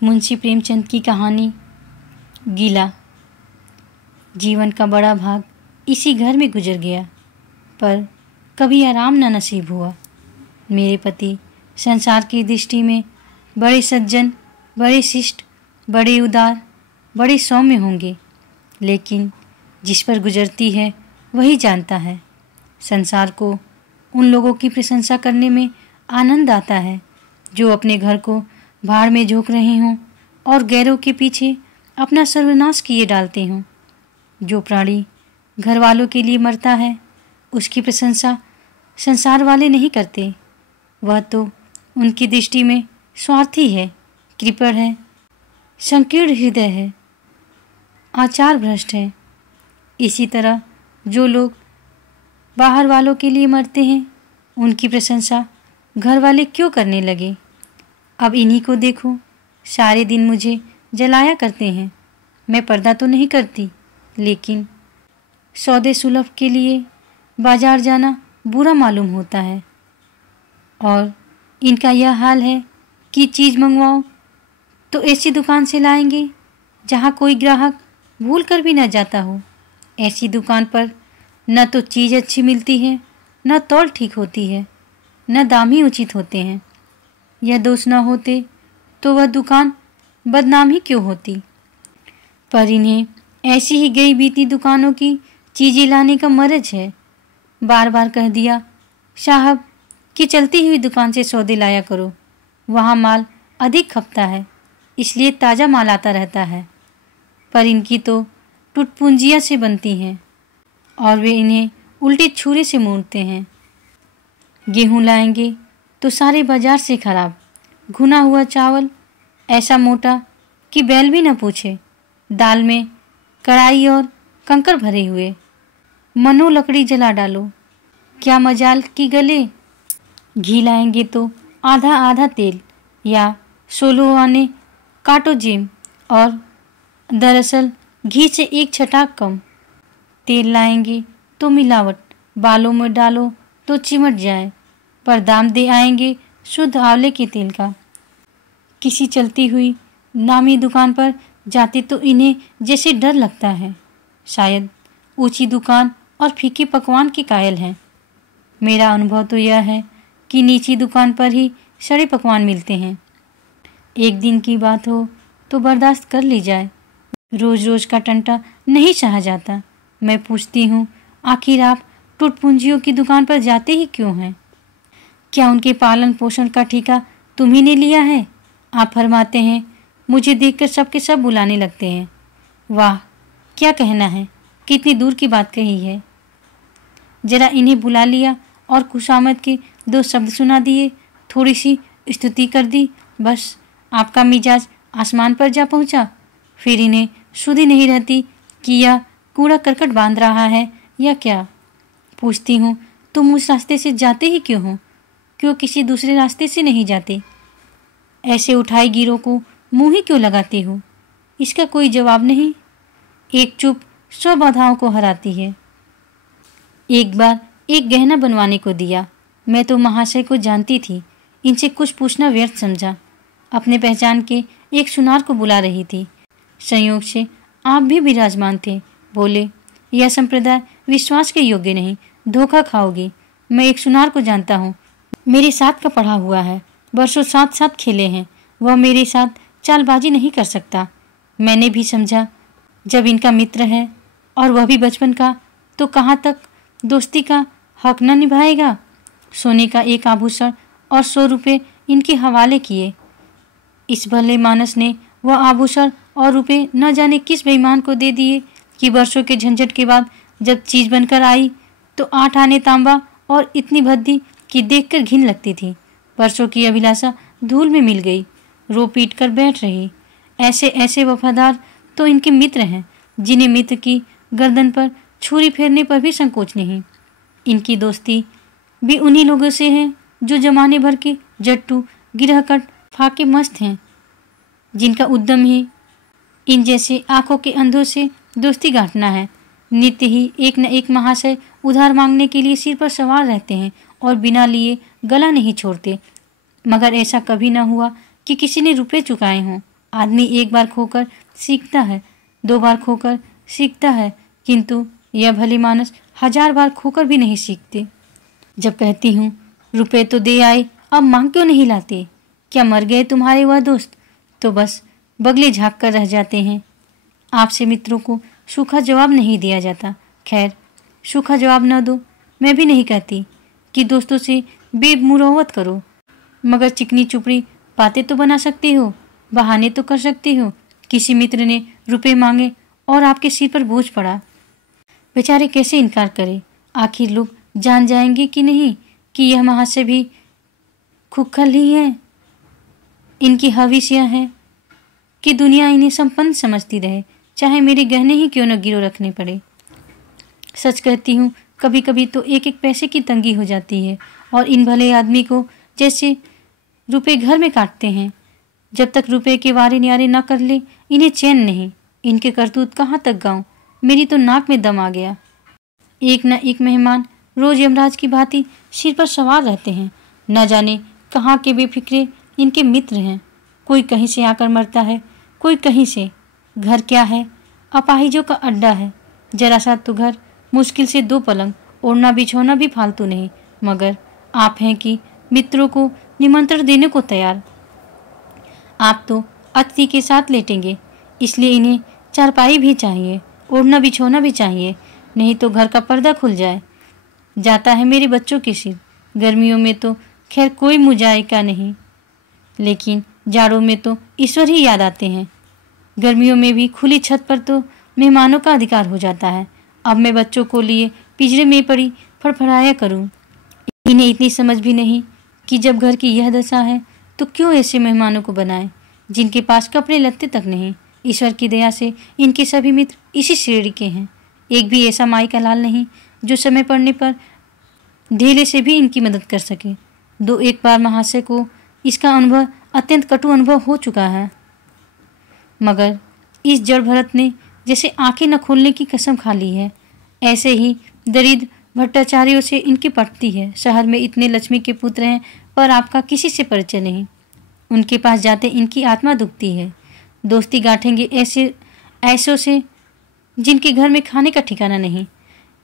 मुंशी प्रेमचंद की कहानी गीला। जीवन का बड़ा भाग इसी घर में गुजर गया, पर कभी आराम न नसीब हुआ। मेरे पति संसार की दृष्टि में बड़े सज्जन, बड़े शिष्ट, बड़े उदार, बड़े सौम्य होंगे, लेकिन जिस पर गुजरती है वही जानता है। संसार को उन लोगों की प्रशंसा करने में आनंद आता है जो अपने घर को भाड़ में झोंक रहे हों और गैरों के पीछे अपना सर्वनाश किए डालते हों। जो प्राणी घर वालों के लिए मरता है उसकी प्रशंसा संसार वाले नहीं करते। वह तो उनकी दृष्टि में स्वार्थी है, कृपण है, संकीर्ण हृदय है, आचार भ्रष्ट है। इसी तरह जो लोग बाहर वालों के लिए मरते हैं उनकी प्रशंसा घर वाले क्यों करने लगे। अब इन्हीं को देखो, सारे दिन मुझे जलाया करते हैं। मैं पर्दा तो नहीं करती, लेकिन सौदे सुलभ के लिए बाजार जाना बुरा मालूम होता है। और इनका यह हाल है कि चीज़ मंगवाओ तो ऐसी दुकान से लाएंगे जहाँ कोई ग्राहक भूल कर भी न जाता हो। ऐसी दुकान पर न तो चीज़ अच्छी मिलती है, न तौल ठीक होती है, न दाम ही उचित होते हैं। यह दोष न होते तो वह दुकान बदनाम ही क्यों होती। पर इन्हें ऐसी ही गई बीती दुकानों की चीज़ें लाने का मर्ज है। बार बार कह दिया साहब कि चलती हुई दुकान से सौदे लाया करो, वहाँ माल अधिक खपता है, इसलिए ताज़ा माल आता रहता है। पर इनकी तो टुटपुंजियाँ से बनती हैं और वे इन्हें उल्टे छुरे से मोड़ते हैं। गेहूँ लाएंगे तो सारे बाजार से खराब, घुना हुआ चावल ऐसा मोटा कि बैल भी न पूछे, दाल में कड़ाई और कंकर भरे हुए, मनो लकड़ी जला डालो, क्या मजाल की गले। घी लाएंगे तो आधा आधा तेल या 16 आने काटो जेम, और दरअसल घी से एक छटाक कम। तेल लाएंगे तो मिलावट, बालों में डालो तो चिमट जाए, पर दाम दे आएंगे शुद्ध आंवले के तेल का। किसी चलती हुई नामी दुकान पर जाते तो इन्हें जैसे डर लगता है, शायद ऊंची दुकान और फीके पकवान के कायल हैं। मेरा अनुभव तो यह है कि नीची दुकान पर ही सड़े पकवान मिलते हैं। एक दिन की बात हो तो बर्दाश्त कर ली जाए, रोज रोज का टंटा नहीं सहा जाता। मैं पूछती हूँ, आखिर आप टुटपुंजियों की दुकान पर जाते ही क्यों हैं? क्या उनके पालन पोषण का ठेका तुम्ही ने लिया है? आप फरमाते हैं। मुझे देखकर सबके सब बुलाने लगते हैं। वाह, क्या कहना है, कितनी दूर की बात कही है। जरा इन्हें बुला लिया और खुशामद के 2 शब्द सुना दिए, थोड़ी सी स्तुति कर दी, बस आपका मिजाज आसमान पर जा पहुंचा। फिर इन्हें सुधि नहीं रहती कि यह कूड़ा करकट बांध रहा है या क्या। पूछती हूँ, तुम उस रास्ते से जाते ही क्यों हो? क्यों किसी दूसरे रास्ते से नहीं जाते? ऐसे उठाई गिरों को मुंह ही क्यों लगाते हो? इसका कोई जवाब नहीं। एक चुप 100 बाधाओं को हराती है। एक बार एक गहना बनवाने को दिया। मैं तो महाशय को जानती थी, इनसे कुछ पूछना व्यर्थ समझा। अपने पहचान के एक सुनार को बुला रही थी। संयोग से आप भी विराजमान थे। बोले, यह संप्रदाय विश्वास के योग्य नहीं, धोखा खाओगी। मैं एक सुनार को जानता हूँ, मेरे साथ का पढ़ा हुआ है, वर्षों साथ साथ खेले हैं। वह मेरे साथ चालबाजी नहीं कर सकता। मैंने भी समझा जब इनका मित्र है और वह भी बचपन का, तो कहाँ तक दोस्ती का हक न निभाएगा। सोने का एक आभूषण और 100 रुपये इनके हवाले किए। इस भले मानस ने वह आभूषण और रुपये न जाने किस बेईमान को दे दिए कि वर्षों के झंझट के बाद जब चीज़ बनकर आई तो 8 आने तांबा और इतनी भद्दी कि देखकर घिन लगती थी। वर्षों की अभिलाषा धूल में मिल गई, रो पीट कर बैठ रही। ऐसे ऐसे वफादार तो इनके मित्र हैं जिन्हें मित्र की गर्दन पर छुरी फेरने पर भी संकोच नहीं। इनकी दोस्ती भी उन्हीं लोगों से है जो जमाने भर के जट्टू, गिरहकट, फाके मस्त हैं, जिनका उद्यम ही इन जैसे आंखों के अंधों से दोस्ती गांठना है। नित्य ही एक न एक महाशय उधार मांगने के लिए सिर पर सवार रहते हैं और बिना लिए गला नहीं छोड़ते। मगर ऐसा कभी न हुआ कि किसी ने रुपए चुकाए हों। आदमी एक बार खोकर सीखता है, 2 बार खोकर सीखता है, किंतु यह भली मानस 1000 बार खोकर भी नहीं सीखते। जब कहती हूँ रुपए तो दे आए, अब मांग क्यों नहीं लाते? क्या मर गए तुम्हारे वह दोस्त? तो बस बगले झाँक कर रह जाते हैं। आपसे मित्रों को सूखा जवाब नहीं दिया जाता। खैर, सूखा जवाब न दो, मैं भी नहीं कहती कि दोस्तों से बेमुरौवत करो, मगर चिकनी चुपड़ी बातें तो बना सकते हो, बहाने तो कर सकते हो। किसी मित्र ने रुपए मांगे और आपके सिर पर बोझ पड़ा, बेचारे कैसे इनकार करें? आखिर लोग जान जाएंगे कि नहीं कि यह महाशय भी खुखल ही है, इनकी हवीसियाँ हैं कि दुनिया इन्हें संपन्न समझती रहे, चाहे मेरे गहने ही क्यों न गिरो रखने पड़े। सच कहती हूँ, कभी कभी तो एक एक पैसे की तंगी हो जाती है और इन भले आदमी को जैसे रुपए घर में काटते हैं। जब तक रुपए के वारे न्यारे न कर ले इन्हें चैन नहीं। इनके करतूत कहाँ तक गाऊं? मेरी तो नाक में दम आ गया। एक न एक मेहमान रोज यमराज की भांति सिर पर सवार रहते हैं। न जाने कहाँ के बेफिक्रे इनके मित्र हैं। कोई कहीं से आकर मरता है, कोई कहीं से। घर क्या है? अपाहिजों का अड्डा है। जरा सा तो घर, मुश्किल से 2 पलंग, ओढ़ना बिछोना भी फालतू नहीं। मगर आप हैं कि मित्रों को निमंत्रण देने को तैयार। आप तो अतिथि के साथ लेटेंगे, इसलिए इन्हें चारपाई भी चाहिए, ओढ़ना बिछोना भी चाहिए, नहीं तो घर का पर्दा खुल जाता है मेरे बच्चों के सिर। गर्मियों में तो खैर कोई मुजायका नहीं, लेकिन जाड़ों में तो ईश्वर ही याद आते हैं। गर्मियों में भी खुली छत पर तो मेहमानों का अधिकार हो जाता है। अब मैं बच्चों को लिए पिंजरे में पड़ी फड़फड़ाया करूं। इन्हें इतनी समझ भी नहीं कि जब घर की यह दशा है तो क्यों ऐसे मेहमानों को बनाएं जिनके पास कपड़े लत्ते तक नहीं। ईश्वर की दया से इनके सभी मित्र इसी श्रेणी के हैं। एक भी ऐसा माई का लाल नहीं जो समय पड़ने पर ढेले से भी इनकी मदद कर सके। 2-1 बार महाशय को इसका अनुभव, अत्यंत कटु अनुभव हो चुका है, मगर इस जड़ भरत ने जैसे आंखें न खोलने की कसम खा ली है। ऐसे ही दरिद्र भट्टाचार्यों से इनकी पटती है। शहर में इतने लक्ष्मी के पुत्र हैं, पर आपका किसी से परिचय नहीं। उनके पास जाते इनकी आत्मा दुखती है। दोस्ती गांठेंगे ऐसों से जिनके घर में खाने का ठिकाना नहीं।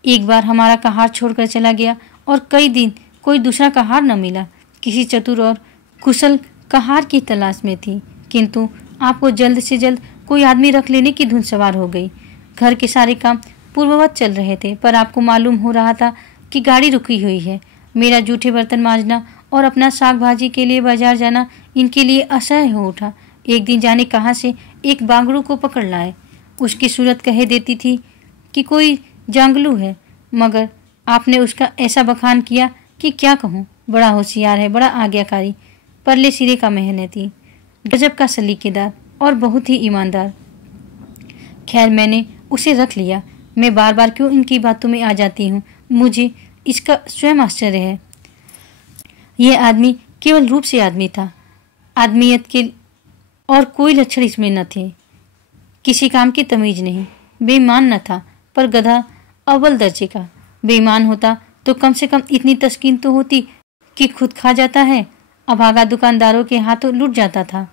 एक बार हमारा कहार छोड़कर चला गया और कई दिन कोई दूसरा कहार न मिला। किसी चतुर और कुशल कहार की तलाश में थी, किंतु आपको जल्द से जल्द कोई आदमी रख लेने की धुन सवार हो गई। घर के सारे काम पूर्ववत चल रहे थे, पर आपको मालूम हो रहा था कि गाड़ी रुकी हुई है। मेरा जूठे बर्तन मांजना और अपना साग भाजी के लिए बाजार जाना इनके लिए असह्य हो उठा। एक दिन जाने कहाँ से एक बांगड़ू को पकड़ लाए। उसकी सूरत कह देती थी कि कोई जांगलू है, मगर आपने उसका ऐसा बखान किया कि क्या कहूँ। बड़ा होशियार है, बड़ा आज्ञाकारी, परले सिरे का मेहनती, गजब का सलीकेदार और बहुत ही ईमानदार। खैर, मैंने उसे रख लिया। मैं बार बार क्यों इनकी बातों में आ जाती हूँ, मुझे इसका स्वयं आश्चर्य है। यह आदमी केवल रूप से आदमी था, आदमियत के और कोई लक्षण इसमें न थे। किसी काम की तमीज नहीं। बेईमान न था, पर गधा अव्वल दर्जे का। बेईमान होता तो कम से कम इतनी तस्कीन तो होती कि खुद खा जाता है, अभागा दुकानदारों के हाथों लूट जाता था।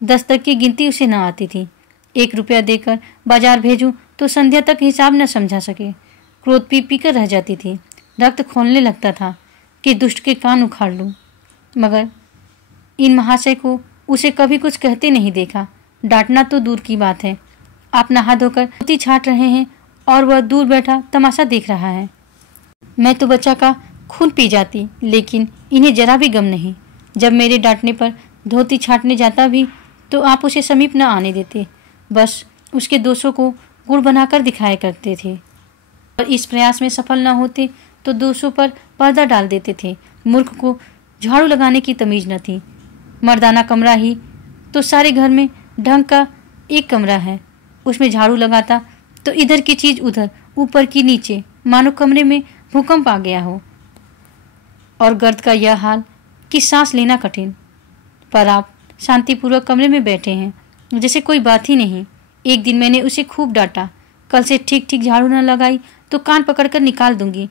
10 तक की गिनती उसे न आती थी। 1 रुपया देकर बाजार भेजूं तो संध्या तक हिसाब न समझा सके। क्रोध पी पी कर रह जाती थी। रक्त खोलने लगता था कि दुष्ट के कान उखाड़ लूं, मगर इन महाशय को उसे कभी कुछ कहते नहीं देखा। डांटना तो दूर की बात है। आप नहा धोकर धोती छाट रहे हैं और वह दूर बैठा तमाशा देख रहा है। मैं तो बच्चा का खून पी जाती, लेकिन इन्हें जरा भी गम नहीं। जब मेरे डांटने पर धोती छाटने जाता भी तो आप उसे समीप न आने देते, बस उसके दोषों को गुण बनाकर दिखाया करते थे। और इस प्रयास में सफल न होते तो दोषों पर पर्दा डाल देते थे। मूर्ख को झाड़ू लगाने की तमीज न थी। मर्दाना कमरा ही तो सारे घर में ढंग का एक कमरा है, उसमें झाड़ू लगाता तो इधर की चीज उधर, ऊपर की नीचे, मानो कमरे में भूकंप आ गया हो। और गर्द का यह हाल कि सांस लेना कठिन। पर आप शांतिपूर्वक कमरे में बैठे हैं, जैसे कोई बात ही नहीं। एक दिन मैंने उसे खूब डांटा, कल से ठीक ठीक झाड़ू न लगाई तो कान पकड़कर निकाल दूंगी।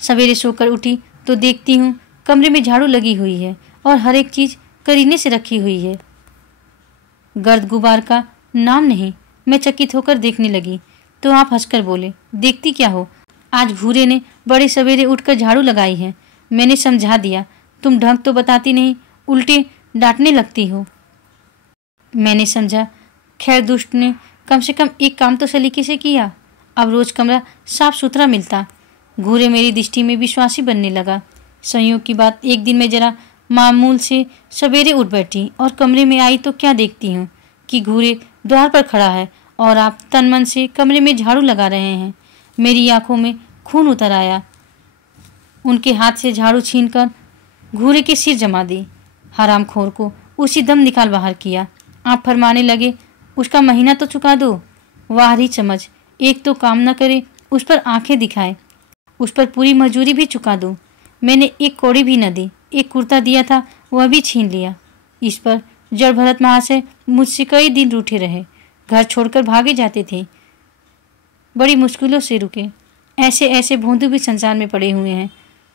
सवेरे सोकर उठी तो देखती हूँ कमरे में झाड़ू लगी हुई है और हर एक चीज करीने से रखी हुई है। गर्द गुबार का नाम नहीं। मैं चकित होकर देखने लगी तो आप हंसकर बोले, देखती क्या हो, आज भूरे ने बड़े सवेरे उठकर झाड़ू लगाई है। मैंने समझा दिया, तुम ढंग तो बताती नहीं, उल्टे डांटने लगती हो। मैंने समझा, खैर दुष्ट ने कम से कम एक काम तो सलीके से किया। अब रोज कमरा साफ सुथरा मिलता। घूरे मेरी दृष्टि में विश्वासी बनने लगा। संयोग की बात, एक दिन मैं जरा मामूल से सवेरे उठ बैठी और कमरे में आई तो क्या देखती हूँ कि घूरे द्वार पर खड़ा है और आप तन मन से कमरे में झाड़ू लगा रहे हैं। मेरी आंखों में खून उतर आया। उनके हाथ से झाड़ू छीनकर घूरे के सिर जमा दी। हरामखोर को उसी दम निकाल बाहर किया। आप फरमाने लगे, उसका महीना तो चुका दो। वाह रही समझ, एक तो काम न करे, उस पर आंखें दिखाए, उस पर पूरी मजूरी भी चुका दो। मैंने एक कौड़ी भी न दी। एक कुर्ता दिया था वह भी छीन लिया। इस पर जड़ भरत महाशय मुझसे कई दिन रूठे रहे, घर छोड़कर भागे जाते थे, बड़ी मुश्किलों से रुके। ऐसे ऐसे भोंदू भी संसार में पड़े हुए हैं।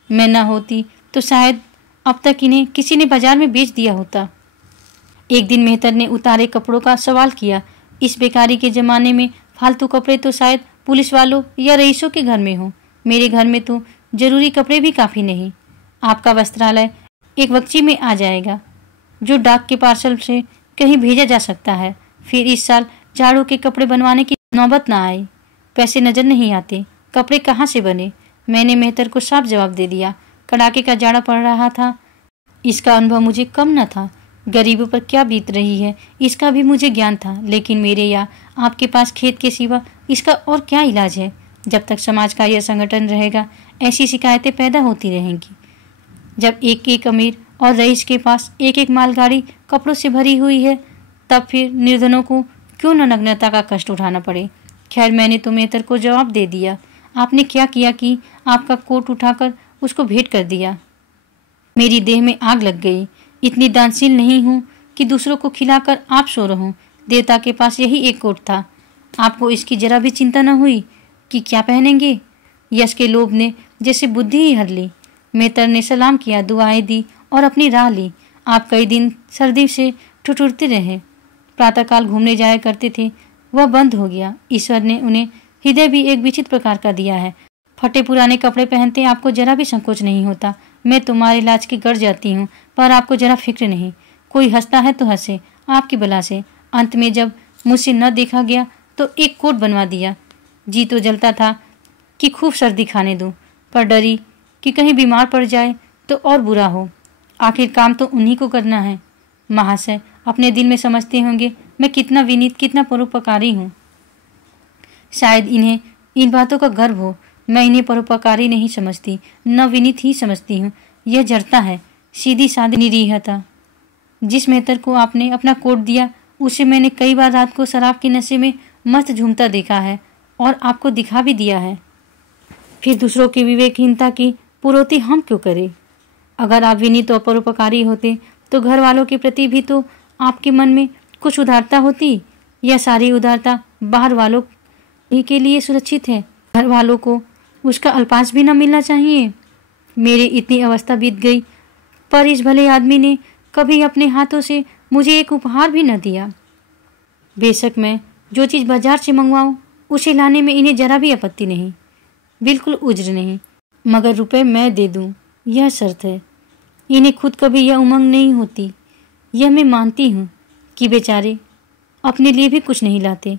मैं न होती तो शायद अब तक इन्हें किसी ने बाजार में बेच दिया होता। एक दिन मेहतर ने उतारे कपड़ों का सवाल किया। इस बेकारी के ज़माने में फालतू कपड़े तो शायद पुलिस वालों या रईसों के घर में हो। मेरे घर में तो जरूरी कपड़े भी काफ़ी नहीं। आपका वस्त्रालय एक वक्ची में आ जाएगा जो डाक के पार्सल से कहीं भेजा जा सकता है। फिर इस साल झाड़ू के कपड़े बनवाने की नौबत ना आए। पैसे नजर नहीं आते, कपड़े कहाँ से बने। मैंने मेहतर को साफ जवाब दे दिया। कड़ाके का जाड़ा पड़ रहा था, इसका अनुभव मुझे कम न था। गरीबों पर क्या बीत रही है इसका भी मुझे ज्ञान था, लेकिन मेरे या आपके पास खेत के सिवा इसका और क्या इलाज है। जब तक समाज का यह संगठन रहेगा ऐसी शिकायतें पैदा होती रहेंगी। जब एक एक अमीर और रईस के पास एक एक मालगाड़ी कपड़ों से भरी हुई है, तब फिर निर्धनों को क्यों न नग्नता का कष्ट उठाना पड़े। खैर मैंने तो मेहतर को जवाब दे दिया। आपने क्या किया कि आपका कोट उठाकर उसको भेंट कर दिया। मेरी देह में आग लग गई। इतनी दानशील नहीं हूँ कि दूसरों को खिलाकर आप सो रहूं। देवता के पास यही एक कोट था। आपको इसकी जरा भी चिंता न हुई कि क्या पहनेंगे। यश के लोभ ने जैसे बुद्धि ही हर ली। मेहतर ने सलाम किया, दुआएं दी और अपनी राह ली। आप कई दिन सर्दी से ठिठुरते रहे। प्रातःकाल घूमने जाया करते थे, वह बंद हो गया। ईश्वर ने उन्हें हृदय भी एक विचित्र प्रकार का दिया है। फटे पुराने कपड़े पहनते आपको जरा भी संकोच नहीं होता। मैं तुम्हारे इलाज की गढ़ जाती हूँ, पर आपको जरा फिक्र नहीं। कोई हंसता है तो हंसे, आपकी बला से। अंत में जब मुझसे न देखा गया तो एक कोट बनवा दिया। जी तो जलता था कि खूब सर्दी खाने दूं, पर डरी कि कहीं बीमार पड़ जाए तो और बुरा हो। आखिर काम तो उन्हीं को करना है। महाशय अपने दिल में समझते होंगे मैं कितना विनीत, कितना परोपकारी हूँ। शायद इन्हें इन बातों का गर्व हो। मैं इन्हें परोपकारी नहीं समझती, न विनीत ही समझती हूँ। यह जड़ता है, सीधी सादी निरीहता। जिस मेहतर को आपने अपना कोट दिया उसे मैंने कई बार रात को शराब के नशे में मस्त झूमता देखा है और आपको दिखा भी दिया है। फिर दूसरों की विवेकहीनता की पुरोती हम क्यों करें। अगर आप विनीत और परोपकारी होते तो घर वालों के प्रति भी तो आपके मन में कुछ उदारता होती। यह सारी उदारता बाहर वालों ही के लिए सुरक्षित है, घर वालों को उसका अल्पांश भी न मिलना चाहिए। मेरी इतनी अवस्था बीत गई, पर इस भले आदमी ने कभी अपने हाथों से मुझे एक उपहार भी न दिया। बेशक मैं जो चीज़ बाजार से मंगवाऊं उसे लाने में इन्हें जरा भी आपत्ति नहीं, बिल्कुल उज्र नहीं, मगर रुपए मैं दे दूं यह शर्त है। इन्हें खुद कभी यह उमंग नहीं होती। यह मैं मानती हूँ कि बेचारे अपने लिए भी कुछ नहीं लाते।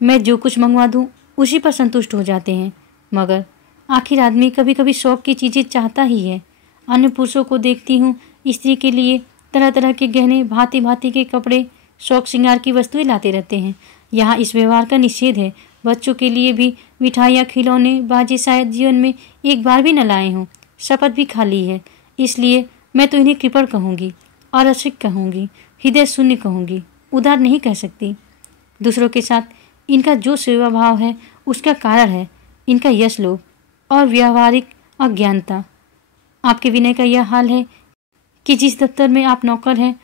मैं जो कुछ मंगवा दूं उसी पर संतुष्ट हो जाते हैं, मगर आखिर आदमी कभी कभी शौक की चीज़ें चाहता ही है। अन्य पुरुषों को देखती हूँ स्त्री के लिए तरह तरह के गहने, भांति भांति के कपड़े, शौक श्रृंगार की वस्तुएं लाते रहते हैं। यहाँ इस व्यवहार का निषेध है। बच्चों के लिए भी मिठाइयाँ, खिलौने, बाजे शायद जीवन में एक बार भी न लाए हों। शपथ भी खाली है। इसलिए मैं तो इन्हें कृपण कहूँगी, अरसिक कहूँगी, हृदय शून्य कहूँगी, उदार नहीं कह सकती। दूसरों के साथ इनका जो सेवा भाव है उसका कारण है इनका यश लोभ और व्यावहारिक अज्ञानता। आपके विनय का यह हाल है कि जिस दफ्तर में आप नौकर हैं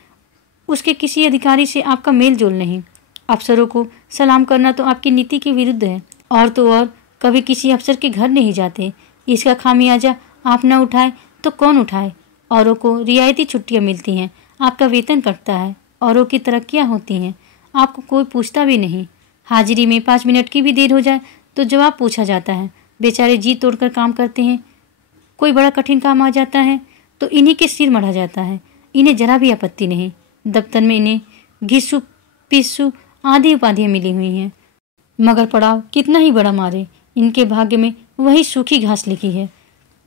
उसके किसी अधिकारी से आपका मेल जोल नहीं। अफसरों को सलाम करना तो आपकी नीति के विरुद्ध है। और तो और कभी किसी अफसर के घर नहीं जाते। इसका खामियाजा आप न उठाए तो कौन उठाए। औरों को रियायती छुट्टियां मिलती हैं, आपका वेतन कटता है, औरों की तरक्कियां होती हैं, आपको कोई पूछता भी नहीं। हाजिरी में 5 मिनट की भी देर हो जाए तो जवाब पूछा जाता है। बेचारे जी तोड़कर काम करते हैं। कोई बड़ा कठिन काम आ जाता है तो इन्हीं के सिर मढ़ा जाता है। इन्हें जरा भी आपत्ति नहीं। दफ्तर में इन्हें घिस्सू पिस्सू आधी उपाधियाँ मिली हुई हैं, मगर पड़ाव कितना ही बड़ा मारे, इनके भाग्य में वही सूखी घास लिखी है।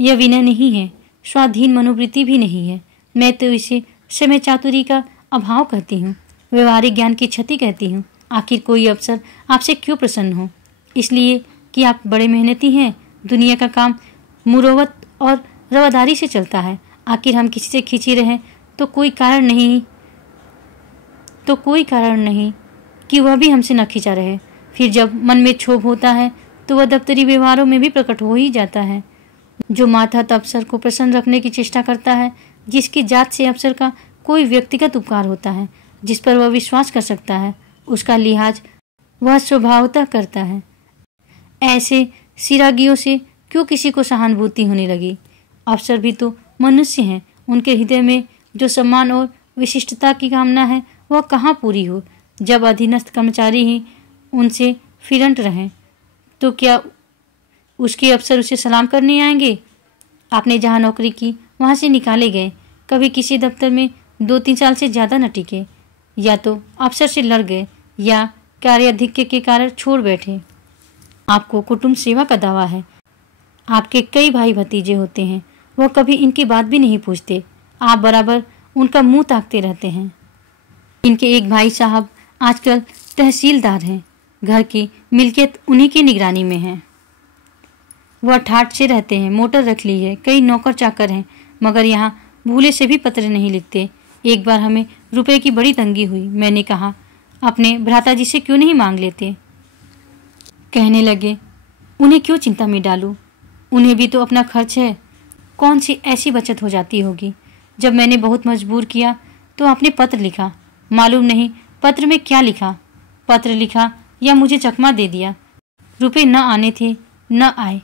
यह विनय नहीं है, स्वाधीन मनोवृत्ति भी नहीं है। मैं तो इसे समय चातुरी का अभाव कहती हूँ, व्यवहारिक ज्ञान की क्षति कहती हूँ। आखिर कोई अफसर आपसे क्यों प्रसन्न हो? इसलिए कि आप बड़े मेहनती हैं। दुनिया का काम मुरवत और रवादारी से चलता है। आखिर हम किसी से खींची रहें तो कोई कारण नहीं कि वह भी हमसे न खींचा रहे। फिर जब मन में क्षोभ होता है तो वह दफ्तरी व्यवहारों में भी प्रकट हो ही जाता है। जो मातहत अफसर को प्रसन्न रखने की चेष्टा करता है, जिसकी जात से अफसर का कोई व्यक्तिगत उपकार होता है, जिस पर वह विश्वास कर सकता है, उसका लिहाज वह स्वभावतः करता है। ऐसे सिरागियों से क्यों किसी को सहानुभूति होने लगी? अफसर भी तो मनुष्य हैं। उनके हृदय में जो सम्मान और विशिष्टता की कामना है वह कहाँ पूरी हो? जब अधीनस्थ कर्मचारी ही उनसे फिरंट रहें तो क्या उसके अफसर उसे सलाम करने आएंगे? आपने जहाँ नौकरी की वहाँ से निकाले गए, कभी किसी दफ्तर में 2-3 साल से ज़्यादा न टिके, या तो अफसर से लड़ गए या कार्याधिक्य के कारण छोड़ बैठे। आपको कुटुंब सेवा का दावा है। आपके कई भाई भतीजे होते हैं, वह कभी इनकी बात भी नहीं पूछते। आप बराबर उनका मुंह ताकते रहते हैं। इनके एक भाई साहब आजकल तहसीलदार हैं। घर की मिल्कियत उन्हीं की निगरानी में है। वह ठाठ से रहते हैं, मोटर रख ली है, कई नौकर चाकर हैं, मगर यहाँ भूले से भी पत्र नहीं लिखते। एक बार हमें रुपए की बड़ी तंगी हुई। मैंने कहा अपने भ्राताजी से क्यों नहीं मांग लेते? कहने लगे उन्हें क्यों चिंता में डालूं, उन्हें भी तो अपना खर्च है। कौन सी ऐसी बचत हो जाती होगी? जब मैंने बहुत मजबूर किया तो आपने पत्र लिखा। मालूम नहीं पत्र में क्या लिखा। पत्र लिखा या मुझे चकमा दे दिया। रुपए न आने थे, न आए।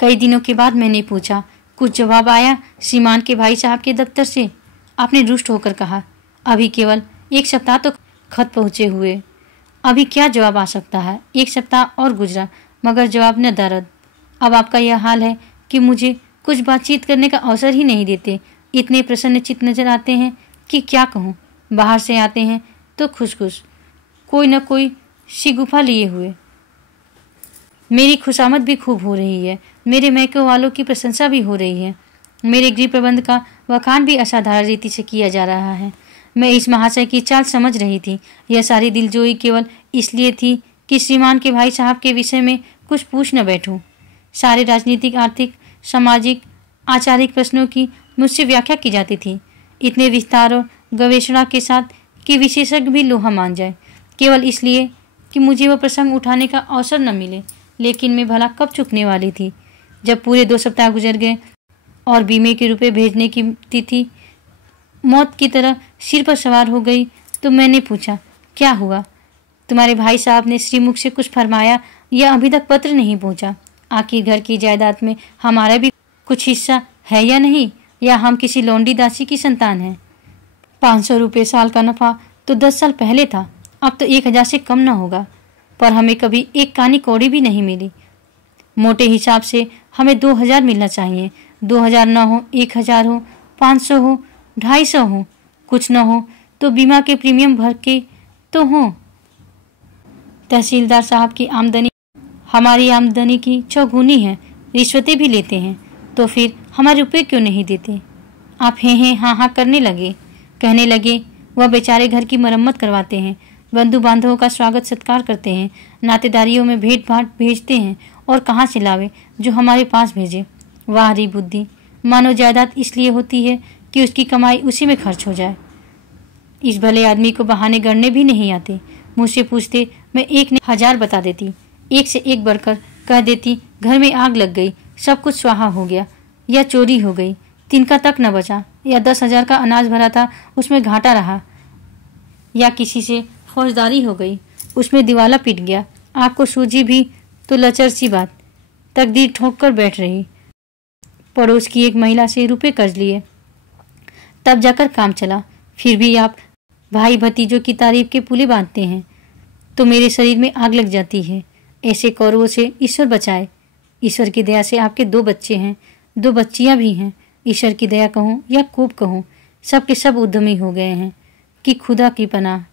कई दिनों के बाद मैंने पूछा, कुछ जवाब आया श्रीमान के भाई साहब के दफ्तर से। आपने रुष्ट होकर कहा, अभी केवल 1 सप्ताह तो खत पहुँचे हुए, अभी क्या जवाब आ सकता है? 1 सप्ताह और गुजरा मगर जवाब न दर्द। अब आपका यह हाल है कि मुझे कुछ बातचीत करने का अवसर ही नहीं देते। इतने प्रसन्नचित्त नजर आते हैं कि क्या कहूँ। बाहर से आते हैं तो खुश खुश, कोई न कोई शिगुफा लिए हुए। मेरी खुशामद भी खूब हो रही है, मेरे मैके वालों की प्रशंसा भी हो रही है, मेरे गृह प्रबंध का वखान भी असाधारण रीति से किया जा रहा है। मैं इस महाशय की चाल समझ रही थी। यह सारी दिलजोई केवल इसलिए थी कि श्रीमान के भाई साहब के विषय में कुछ पूछ न बैठूं। सारे राजनीतिक, आर्थिक, सामाजिक, आचारिक प्रश्नों की मुझसे व्याख्या की जाती थी, इतने विस्तार और गवेषणा के साथ कि विशेषज्ञ भी लोहा मान जाए, केवल इसलिए कि मुझे वह प्रसंग उठाने का अवसर न मिले। लेकिन मैं भला कब चुकने वाली थी? जब पूरे 2 सप्ताह गुजर गए और बीमे के रुपए भेजने की तिथि मौत की तरह सिर पर सवार हो गई तो मैंने पूछा, क्या हुआ? तुम्हारे भाई साहब ने श्रीमुख से कुछ फरमाया या अभी तक पत्र नहीं पहुंचा? आखिर घर की जायदाद में हमारा भी कुछ हिस्सा है या नहीं, या हम किसी लौंडी दासी की संतान हैं? 500 रुपये साल का नफा तो 10 साल पहले था, अब तो 1000 से कम न होगा। पर हमें कभी एक कानी कौड़ी भी नहीं मिली। मोटे हिसाब से हमें 2000 मिलना चाहिए। 2000 न हो, 1000 हो, 500 हो, 250 हो, कुछ न हो तो बीमा के प्रीमियम भर के तो हो। तहसीलदार साहब की आमदनी हमारी आमदनी की 6 गुनी है। रिश्वतें भी लेते हैं, तो फिर हमारे रुपये क्यों नहीं देते? आप हैं हाँ हाँ करने लगे। कहने लगे वह बेचारे घर की मरम्मत करवाते हैं, बंधु बांधवों का स्वागत सत्कार करते हैं, नातेदारियों में भेंट भाट भेजते हैं, और कहाँ से लावे जो हमारे पास भेजे। वाह री बुद्धि! मानो जायदाद इसलिए होती है कि उसकी कमाई उसी में खर्च हो जाए। इस भले आदमी को बहाने गढ़ने भी नहीं आते। मुझसे पूछते, मैं 1000 बता देती, एक से एक बढ़कर कह देती घर में आग लग गई, सब कुछ स्वाहा हो गया, या चोरी हो गई, तिनका तक न बचा, या 10,000 का अनाज भरा था उसमें घाटा रहा, या किसी से फौजदारी हो गई, उसमें दिवाला पिट गया। आपको सूझी भी तो लचर सी बात, तकदीर ठोक कर बैठ रही। पड़ोस की एक महिला से रुपए कर्ज लिए, तब जाकर काम चला। फिर भी आप भाई भतीजों की तारीफ के पुले बांधते हैं तो मेरे शरीर में आग लग जाती है। ऐसे कौरवों से ईश्वर बचाए। ईश्वर की दया से आपके 2 बच्चे हैं, 2 बच्चियां भी हैं। ईश्वर की दया कहूँ या कोप कहूँ, सब के सब उद्यमी हो गए हैं कि खुदा की पनाह।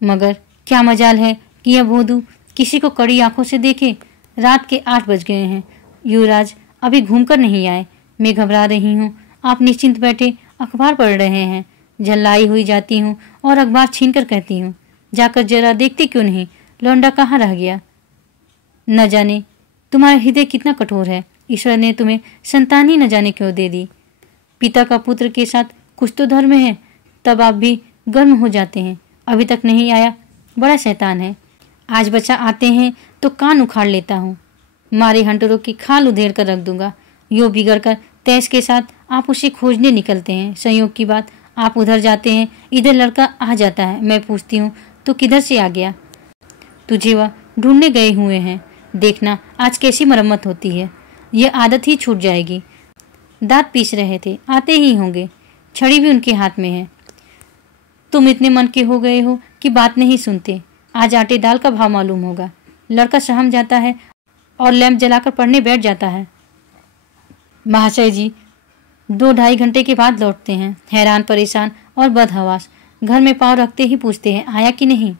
मगर क्या मजाल है कि यह भोदू किसी को कड़ी आंखों से देखे। रात के 8 बज गए हैं। युवराज अभी घूमकर नहीं आए। मैं घबरा रही हूँ। आप निश्चिंत बैठे अखबार पढ़ रहे हैं। झल्लाई हुई जाती हूँ और अखबार छीनकर कहती हूँ, जाकर जरा देखते क्यों नहीं, लौंडा कहाँ रह गया। न जाने तुम्हारा हृदय कितना कठोर है। ईश्वर ने तुम्हें संतान ही न जाने क्यों दे दी। पिता का पुत्र के साथ कुछ तो धर्म है, तब आप भी गर्म हो जाते हैं। अभी तक नहीं आया, बड़ा शैतान है। आज बच्चा आते हैं तो कान उखाड़ लेता हूँ। मारे हंटरों की खाल उधेड़ कर रख दूंगा। यो बिगड़ कर तैस के साथ आप उसे खोजने निकलते हैं। संयोग की बात, आप उधर जाते हैं, इधर लड़का आ जाता है। मैं पूछती हूँ तो किधर से आ गया। तुझे वह ढूंढने गए हुए हैं। देखना आज कैसी मरम्मत होती है। यह आदत ही छूट जाएगी। दांत पीस रहे थे, आते ही होंगे। छड़ी भी उनके हाथ में है। तुम इतने मन के हो गए हो कि बात नहीं सुनते। आज आटे दाल का भाव मालूम होगा। लड़का सहम जाता है और लैंप जलाकर पढ़ने बैठ जाता है। महाशय जी 2-2.5 घंटे के बाद लौटते हैं, हैरान परेशान और बदहवास। घर में पाँव रखते ही पूछते हैं, आया कि नहीं।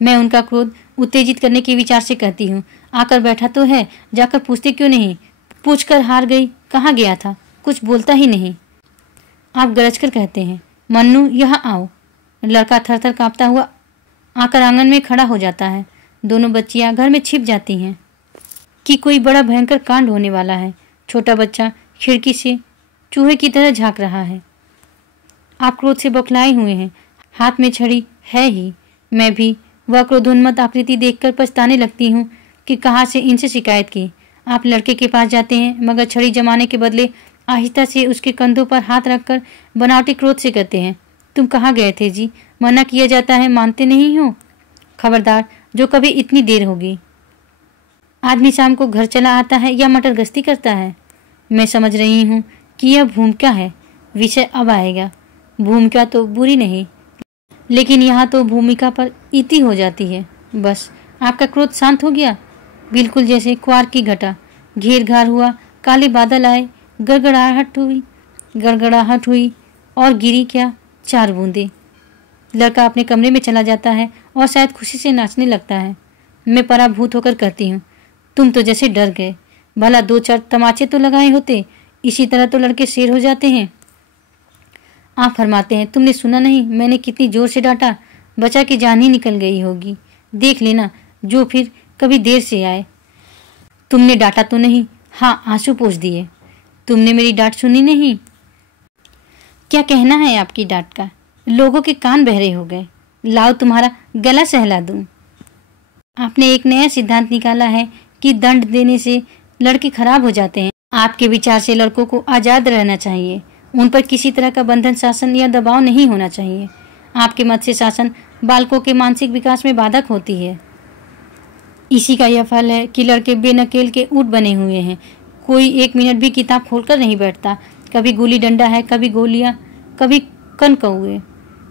मैं उनका क्रोध उत्तेजित करने के विचार से कहती हूँ, आकर बैठा तो है, जाकर पूछते क्यों नहीं। पूछकर हार गई, कहाँ गया था, कुछ बोलता ही नहीं। आप गरज कर कहते हैं, मन्नू यहाँ आओ। लड़का थर थर कांपता हुआ आकर आंगन में खड़ा हो जाता है। दोनों बच्चियां घर में छिप जाती हैं कि कोई बड़ा भयंकर कांड होने वाला है। छोटा बच्चा खिड़की से चूहे की तरह झांक रहा है। आप क्रोध से बौखलाए हुए हैं, हाथ में छड़ी है ही। मैं भी वह क्रोधोन्मत्त आकृति देखकर पछताने लगती हूँ कि कहाँ से इनसे शिकायत की। आप लड़के के पास जाते हैं, मगर छड़ी जमाने के बदले आहिस्ता से उसके कंधों पर हाथ रखकर बनावटी क्रोध से कहते हैं, तुम कहाँ गए थे जी, मना किया जाता है, मानते नहीं हो। खबरदार, जो कभी इतनी देर होगी। आदमी शाम को घर चला आता है या मटर गश्ती करता है। मैं समझ रही हूँ कि यह भूमिका है। विषय अब आएगा। भूमिका तो बुरी नहीं, लेकिन यहाँ तो भूमिका पर इति हो जाती है। बस आपका क्रोध शांत हो गया, बिल्कुल जैसे क्वार की घटा। घेर घार हुआ, काले बादल आए, गड़गड़ाहट हुई और गिरी क्या 4 बूंदे। लड़का अपने कमरे में चला जाता है और शायद खुशी से नाचने लगता है। मैं पराभूत होकर कहती हूँ, तुम तो जैसे डर गए। भला 2-4 तमाचे तो लगाए होते, इसी तरह तो लड़के शेर हो जाते हैं। आप फरमाते हैं, तुमने सुना नहीं मैंने कितनी जोर से डांटा, बच्चा की जान ही निकल गई होगी। देख लेना जो फिर कभी देर से आए। तुमने डांटा तो नहीं? हाँ, आंसू पोंछ दिए। तुमने मेरी डांट सुनी नहीं? क्या कहना है आपकी डांट का? लोगों के कान बहरे हो गए। लाओ तुम्हारा गला सहला दूं। आपने एक नया सिद्धांत निकाला है कि दंड देने से लड़के खराब हो जाते हैं। आपके विचार से लड़कों को आज़ाद रहना चाहिए, उन पर किसी तरह का बंधन, शासन या दबाव नहीं होना चाहिए। आपके मत से शासन बालकों के मानसिक विकास में बाधक होती है। इसी का यह फल है कि लड़के बेनकेल के ऊँट बने हुए हैं। कोई 1 मिनट भी किताब खोलकर नहीं बैठता। कभी गुल्ली डंडा है, कभी गोलियाँ, कभी कनकौए।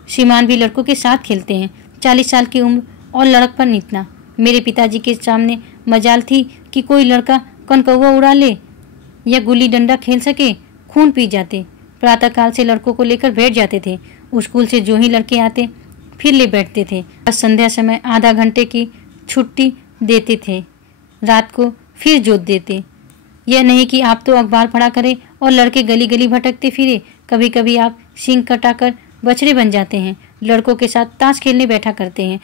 श्रीमान भी लड़कों के साथ खेलते हैं। 40 साल की उम्र और लड़क पर नितना। मेरे पिताजी के सामने मजाल थी कि कोई लड़का कनकौआ उड़ा ले या गुल्ली डंडा खेल सके, खून पी जाते। प्रातःकाल से लड़कों को लेकर बैठ जाते थे। स्कूल से जो ही लड़के आते फिर ले बैठते थे। बस संध्या समय आधा घंटे की छुट्टी देते थे। रात को फिर जोत देते। यह नहीं कि आप तो अखबार पढ़ा करें और लड़के गली गली भटकते फिरे। कभी कभी आप सींग कटाकर बछड़े बन जाते हैं, लड़कों के साथ ताश खेलने बैठा करते हैं।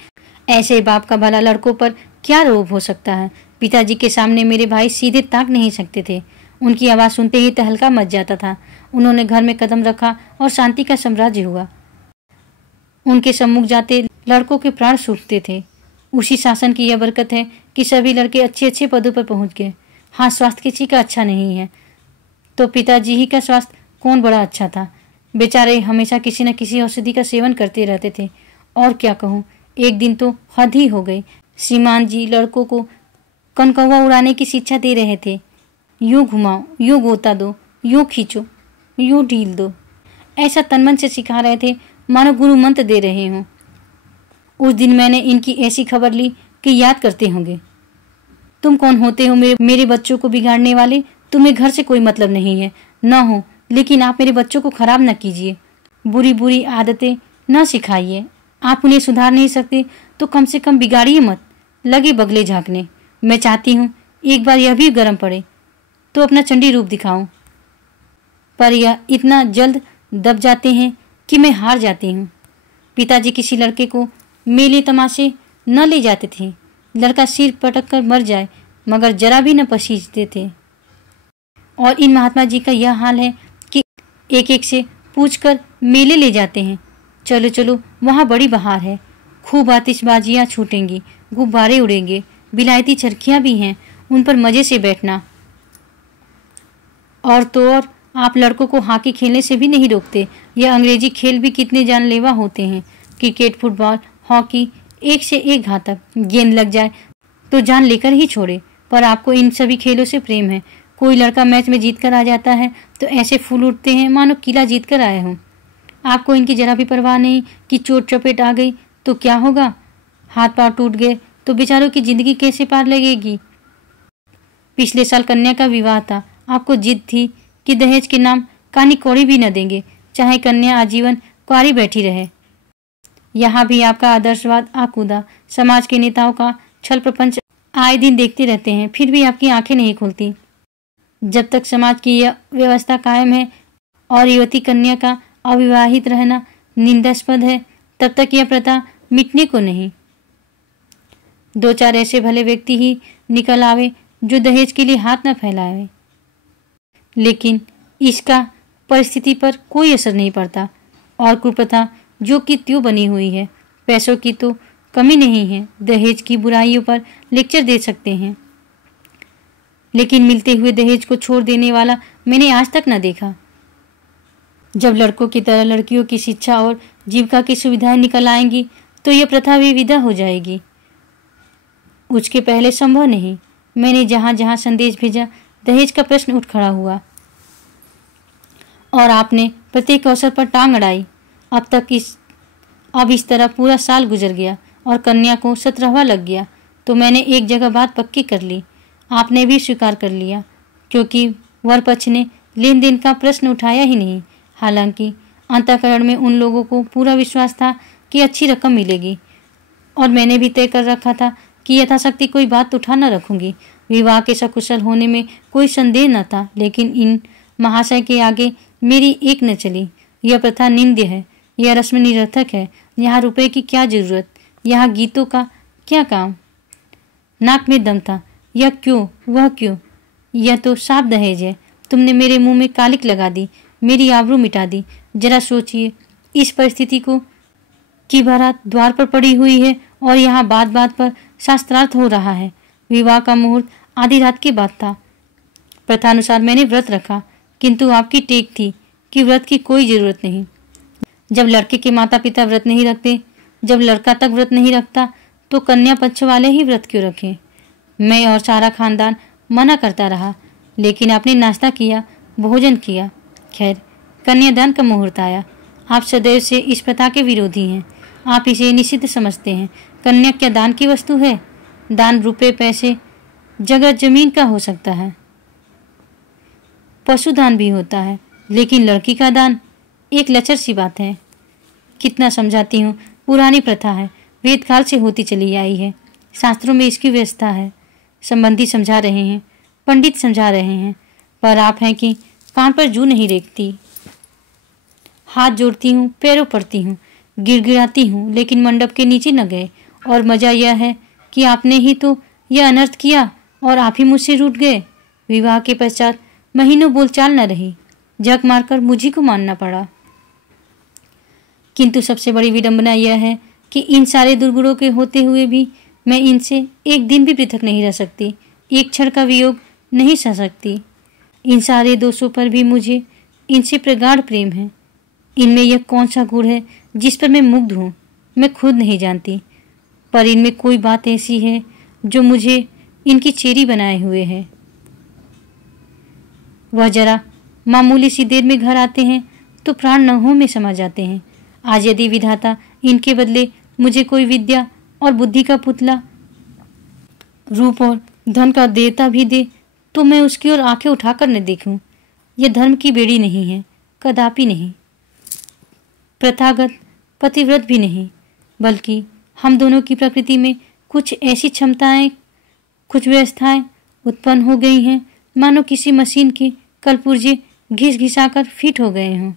ऐसे बाप का भला लड़कों पर क्या रोब हो सकता है। पिताजी के सामने मेरे भाई सीधे ताक नहीं सकते थे। उनकी आवाज़ सुनते ही तहलका मच जाता था। उन्होंने घर में कदम रखा और शांति का साम्राज्य हुआ। उनके सम्मुख जाते लड़कों के प्राण सूखते थे। उसी शासन की यह बरकत है कि सभी लड़के अच्छे अच्छे पदों पर पहुंच गए। हाँ, स्वास्थ्य किसी का अच्छा नहीं है तो पिताजी ही का स्वास्थ्य कौन बड़ा अच्छा था। बेचारे हमेशा किसी न किसी औषधि का सेवन करते रहते थे। और क्या कहूँ, एक दिन तो हद ही हो गई। श्रीमान जी लड़कों को कनकौवा उड़ाने की शिक्षा दे रहे थे। यूँ घुमाओ, यूँ गोता दो, यूँ खींचो, यूँ ढील दो, ऐसा तनमन से सिखा रहे थे मानो गुरु मंत्र दे रहे हों। उस दिन मैंने इनकी ऐसी खबर ली कि याद करते होंगे। तुम कौन होते हो मेरे बच्चों को बिगाड़ने वाले? तुम्हें घर से कोई मतलब नहीं है, न हो, लेकिन आप मेरे बच्चों को खराब न कीजिए, बुरी बुरी आदतें न सिखाइए। आप उन्हें सुधार नहीं सकते तो कम से कम बिगाड़िए मत, लगे बगले झांकने। मैं चाहती हूँ एक बार यह भी गर्म पड़े तो अपना चंडी रूप दिखाऊं, पर यह इतना जल्द दब जाते हैं कि मैं हार जाती हूँ। पिताजी किसी लड़के को मेले तमाशे न ले जाते थे, लड़का सिर पटक कर मर जाए मगर जरा भी न पसीजते थे। और इन महात्मा जी का यह हाल है कि एक एक से पूछकर मेले ले जाते हैं। चलो चलो, वहाँ बड़ी बहार है, खूब आतिशबाजियाँ छूटेंगी, गुब्बारे उड़ेंगे, बिलायती चरखियाँ भी हैं, उन पर मजे से बैठना। और तो और आप लड़कों को हॉकी खेलने से भी नहीं रोकते। यह अंग्रेजी खेल भी कितने जानलेवा होते हैं, क्रिकेट, फुटबॉल, हॉकी, एक से एक घातक। गेंद लग जाए तो जान लेकर ही छोड़े। पर आपको इन सभी खेलों से प्रेम है। कोई लड़का मैच में जीत कर आ जाता है तो ऐसे फूल उठते हैं मानो किला जीत कर आए हों। आपको इनकी जरा भी परवाह नहीं कि चोट चपेट आ गई तो क्या होगा, हाथ पांव टूट गए तो बेचारों की जिंदगी कैसे पार लगेगी। पिछले साल कन्या का विवाह था, आपको जिद थी कि दहेज के नाम कानी कौड़ी भी न देंगे, चाहे कन्या आजीवन कुंवारी बैठी रहे। यहाँ भी आपका आदर्शवाद आकूदा, समाज के नेताओं का छल प्रपंच आए दिन देखते रहते हैं, फिर भी आपकी आंखें नहीं खुलती। जब तक समाज की यह व्यवस्था कायम है और युवती कन्या का अविवाहित रहना निंदास्पद है, तब तक यह प्रथा मिटने को नहीं। दो चार ऐसे भले व्यक्ति ही निकल आवे जो दहेज के लिए हाथ न फैलावे, लेकिन इसका परिस्थिति पर कोई असर नहीं पड़ता। और कुप्रथा जो कि त्यों बनी हुई है, पैसों की तो कमी नहीं है, दहेज की बुराइयों पर लेक्चर दे सकते हैं, लेकिन मिलते हुए दहेज को छोड़ देने वाला मैंने आज तक न देखा। जब लड़कों की तरह लड़कियों की शिक्षा और जीविका की सुविधाएं निकल आएंगी तो यह प्रथा भी विदा हो जाएगी। उसके पहले संभव नहीं। मैंने जहां जहां संदेश भेजा दहेज का प्रश्न उठ खड़ा हुआ और आपने प्रत्येक अवसर पर टांग अड़ाई। अब इस तरह पूरा साल गुजर गया और कन्या को 17वां लग गया तो मैंने एक जगह बात पक्की कर ली। आपने भी स्वीकार कर लिया, क्योंकि वर पक्ष ने लेन देन का प्रश्न उठाया ही नहीं। हालांकि अंतःकरण में उन लोगों को पूरा विश्वास था कि अच्छी रकम मिलेगी और मैंने भी तय कर रखा था कि यथाशक्ति कोई बात उठा न रखूंगी। विवाह के सकुशल होने में कोई संदेह न था, लेकिन इन महाशय के आगे मेरी एक न चली। यह प्रथा निंद्य है, यह रस्म निरर्थक है। यहाँ रुपए की क्या जरूरत, यहाँ गीतों का क्या काम। नाक में दम था, यह क्यों वह क्यों, यह तो साफ दहेज है। तुमने मेरे मुंह में कालिक लगा दी, मेरी आबरू मिटा दी। जरा सोचिए इस परिस्थिति को कि बारात द्वार पर पड़ी हुई है और यहाँ बात बात पर शास्त्रार्थ हो रहा है। विवाह का मुहूर्त आधी रात के बाद था। प्रथानुसार मैंने व्रत रखा, किंतु आपकी टेक थी कि व्रत की कोई जरूरत नहीं। जब लड़के के माता पिता व्रत नहीं रखते, जब लड़का तक व्रत नहीं रखता, तो कन्या पक्ष वाले ही व्रत क्यों रखें। मैं और सारा खानदान मना करता रहा, लेकिन आपने नाश्ता किया, भोजन किया। खैर, कन्यादान का मुहूर्त आया। आप सदैव से इस प्रथा के विरोधी हैं, आप इसे निषिद्ध समझते हैं। कन्या क्या दान की वस्तु है? दान रुपए, पैसे, जगह जमीन का हो सकता है, पशुदान भी होता है, लेकिन लड़की का दान एक लचर सी बात है। कितना समझाती हूँ, पुरानी प्रथा है, वेदकाल से होती चली आई है, शास्त्रों में इसकी व्यवस्था है। संबंधी समझा रहे हैं, पंडित समझा रहे हैं, पर आप हैं कि कान पर जू नहीं रेखती। हाथ जोड़ती हूँ, पैरों पड़ती हूँ, गिड़गिड़ाती हूँ, लेकिन मंडप के नीचे न गए। और मजा यह है कि आपने ही तो यह अनर्थ किया और आप ही मुझसे रूठ गए। विवाह के पश्चात महीनों बोलचाल न रही, झक मारकर मुझी को मानना पड़ा। किंतु सबसे बड़ी विडंबना यह है कि इन सारे दुर्गुणों के होते हुए भी मैं इनसे एक दिन भी पृथक नहीं रह सकती, एक क्षण का वियोग नहीं सह सकती। इन सारे दोषों पर भी मुझे इनसे प्रगाढ़ प्रेम है। इनमें यह कौन सा गुण है जिस पर मैं मुग्ध हूँ, मैं खुद नहीं जानती, पर इनमें कोई बात ऐसी है जो मुझे इनकी चेरी बनाए हुए है। वह जरा मामूली सी देर में घर आते हैं तो प्राण नहों में समा जाते हैं। आज यदि विधाता इनके बदले मुझे कोई विद्या और बुद्धि का पुतला, रूप और धन का देवता भी दे तो मैं उसकी ओर आंखें उठाकर न देखूं। यह धर्म की बेड़ी नहीं है, कदापि नहीं। प्रथागत पतिव्रत भी नहीं, बल्कि हम दोनों की प्रकृति में कुछ ऐसी क्षमताएं, कुछ व्यवस्थाएं उत्पन्न हो गई हैं मानो किसी मशीन के कल पुर्जे घिस घिसाकर फिट हो गए हों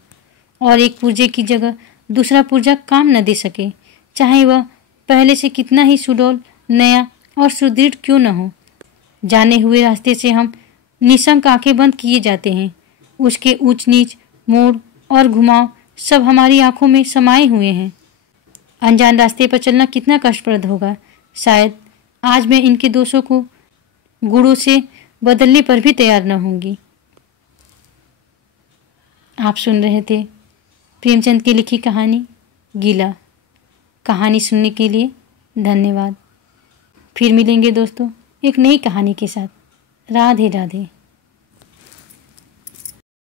और एक पुर्जे की जगह दूसरा पुर्जा काम न दे सके, चाहे वह पहले से कितना ही सुडौल, नया और सुदृढ़ क्यों न हो। जाने हुए रास्ते से हम निशंक आंखें बंद किए जाते हैं। उसके ऊंच नीच, मोड़ और घुमाव सब हमारी आंखों में समाये हुए हैं। अनजान रास्ते पर चलना कितना कष्टप्रद होगा। शायद आज मैं इनके दोषों को गुणों से बदलने पर भी तैयार न होंगी। आप सुन रहे थे प्रेमचंद की लिखी कहानी गीला। कहानी सुनने के लिए धन्यवाद। फिर मिलेंगे दोस्तों एक नई कहानी के साथ। राधे राधे।